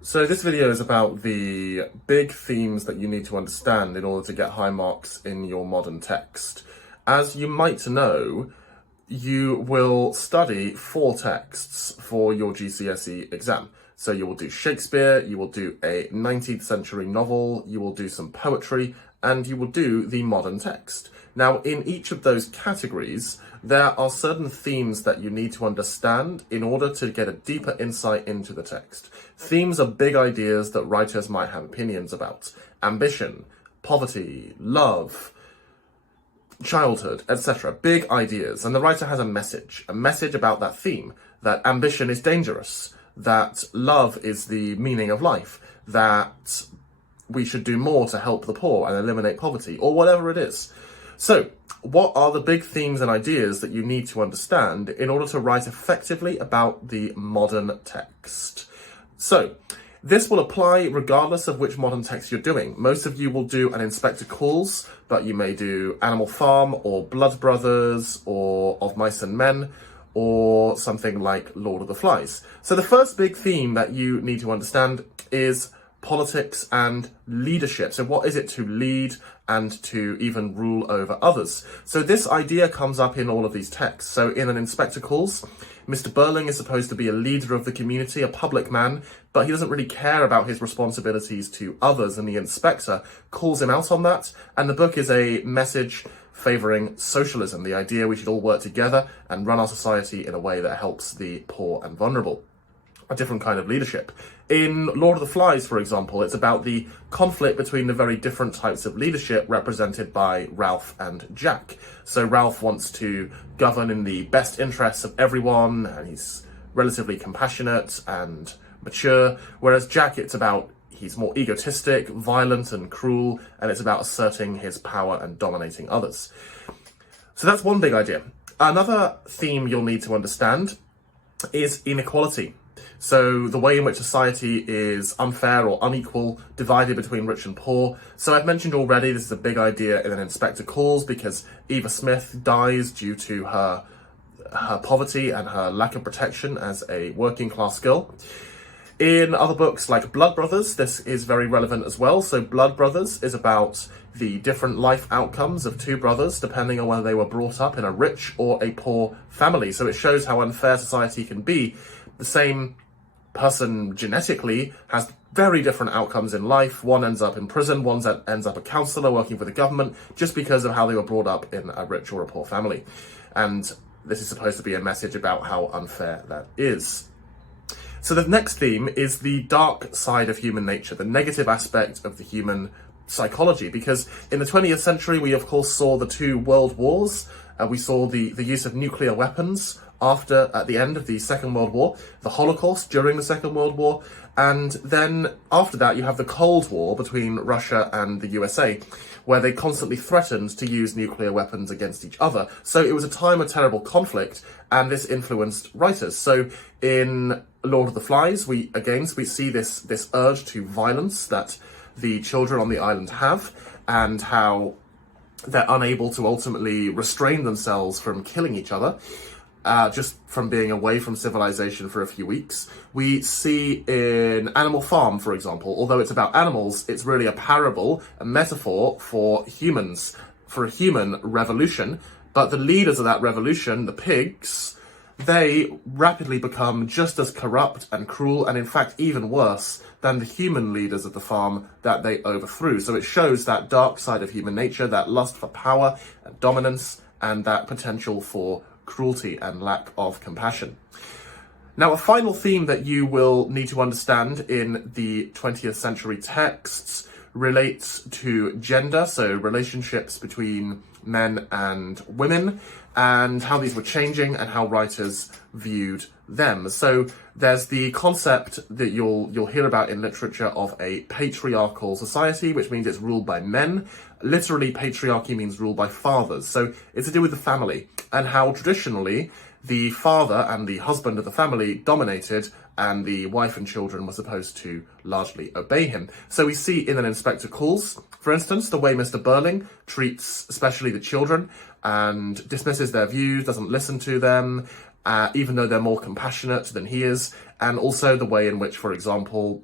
So this video is about the big themes that you need to understand in order to get high marks in your modern text. As you might know, you will study 4 texts for your GCSE exam. So you will do Shakespeare, you will do a 19th century novel, you will do some poetry, and you will do the modern text. Now, in each of those categories, there are certain themes that you need to understand in order to get a deeper insight into the text. Themes are big ideas that writers might have opinions about. Ambition, poverty, love, childhood, etc. Big ideas. And the writer has a message about that theme, that ambition is dangerous, that love is the meaning of life, that we should do more to help the poor and eliminate poverty, or whatever it is. So, what are the big themes and ideas that you need to understand in order to write effectively about the modern text? So, this will apply regardless of which modern text you're doing. Most of you will do an Inspector Calls, but you may do Animal Farm or Blood Brothers or Of Mice and Men or something like Lord of the Flies. So the first big theme that you need to understand is politics and leadership. So what is it to lead and to even rule over others? So this idea comes up in all of these texts. So in an Inspector Calls, Mr. Burling is supposed to be a leader of the community, a public man, but he doesn't really care about his responsibilities to others, and the inspector calls him out on that. And the book is a message favouring socialism, the idea we should all work together and run our society in a way that helps the poor and vulnerable. A different kind of leadership. In Lord of the Flies, for example, it's about the conflict between the very different types of leadership represented by Ralph and Jack. So Ralph wants to govern in the best interests of everyone, and he's relatively compassionate and mature, whereas Jack, it's about he's more egotistic, violent and cruel, and it's about asserting his power and dominating others. So that's one big idea. Another theme you'll need to understand is inequality. So the way in which society is unfair or unequal, divided between rich and poor. So I've mentioned already, this is a big idea in an Inspector Calls because Eva Smith dies due to her poverty and her lack of protection as a working class girl. In other books like Blood Brothers, this is very relevant as well. So Blood Brothers is about the different life outcomes of 2 brothers, depending on whether they were brought up in a rich or a poor family. So it shows how unfair society can be. The same person genetically has very different outcomes in life. One ends up in prison, one ends up a counsellor working for the government, just because of how they were brought up in a rich or a poor family. And this is supposed to be a message about how unfair that is. So the next theme is the dark side of human nature, the negative aspect of the human psychology, because in the 20th century, we of course saw the 2 world wars. We saw the use of nuclear weapons at the end of the Second World War, the Holocaust during the Second World War, and then after that you have the Cold War between Russia and the USA, where they constantly threatened to use nuclear weapons against each other. So it was a time of terrible conflict, and this influenced writers. So in Lord of the Flies, we see this urge to violence that the children on the island have, and how they're unable to ultimately restrain themselves from killing each other, just from being away from civilization for a few weeks. We see in Animal Farm, for example, although it's about animals, it's really a parable, a metaphor for humans, for a human revolution. But the leaders of that revolution, the pigs, they rapidly become just as corrupt and cruel, and in fact even worse than the human leaders of the farm that they overthrew. So it shows that dark side of human nature, that lust for power and dominance, and that potential for cruelty and lack of compassion. Now, a final theme that you will need to understand in the 20th century texts relates to gender, so relationships between men and women, and how these were changing and how writers viewed them. So there's the concept that you'll hear about in literature of a patriarchal society, which means it's ruled by men. Literally, patriarchy means ruled by fathers. So it's to do with the family, and how traditionally the father and the husband of the family dominated, and the wife and children were supposed to largely obey him. So we see in an Inspector Calls, for instance, the way Mr. Burling treats especially the children and dismisses their views, doesn't listen to them, even though they're more compassionate than he is. And also the way in which, for example,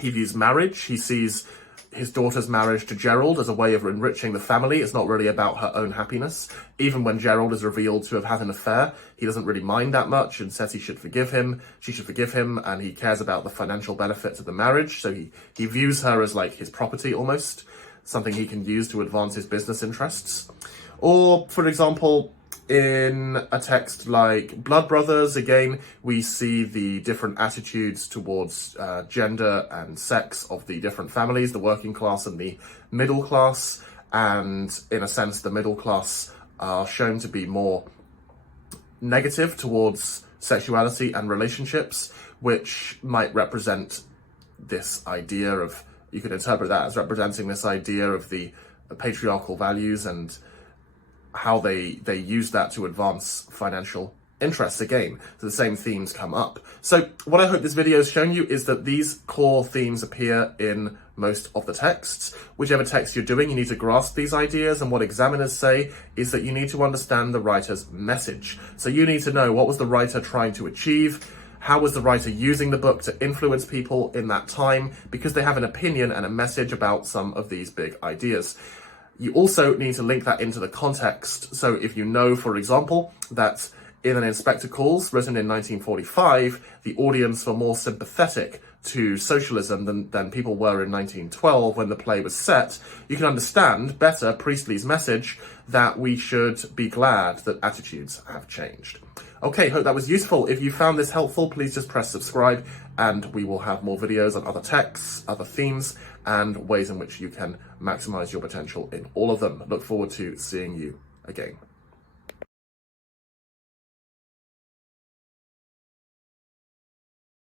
He views marriage. He sees his daughter's marriage to Gerald as a way of enriching the family. It's not really about her own happiness. Even when Gerald is revealed to have had an affair, he doesn't really mind that much and says he should forgive him. She should forgive him, and he cares about the financial benefits of the marriage. So he views her as like his property almost, something he can use to advance his business interests. Or, for example, in a text like Blood Brothers, again, we see the different attitudes towards gender and sex of the different families, the working class and the middle class. And in a sense, the middle class are shown to be more negative towards sexuality and relationships, which might represent this idea of, you could interpret that as representing this idea of the patriarchal values and how they use that to advance financial interests. Again, so the same themes come up. So what I hope this video has shown you is that these core themes appear in most of the texts. Whichever text you're doing, you need to grasp these ideas, and what examiners say is that you need to understand the writer's message. So you need to know, what was the writer trying to achieve? How was the writer using the book to influence people in that time? Because they have an opinion and a message about some of these big ideas. You also need to link that into the context. So if you know, for example, that in An Inspector Calls, written in 1945, the audience were more sympathetic to socialism than people were in 1912 when the play was set, you can understand better Priestley's message that we should be glad that attitudes have changed. Okay, hope that was useful. If you found this helpful, please just press subscribe, and we will have more videos on other texts, other themes, and ways in which you can maximize your potential in all of them. Look forward to seeing you again.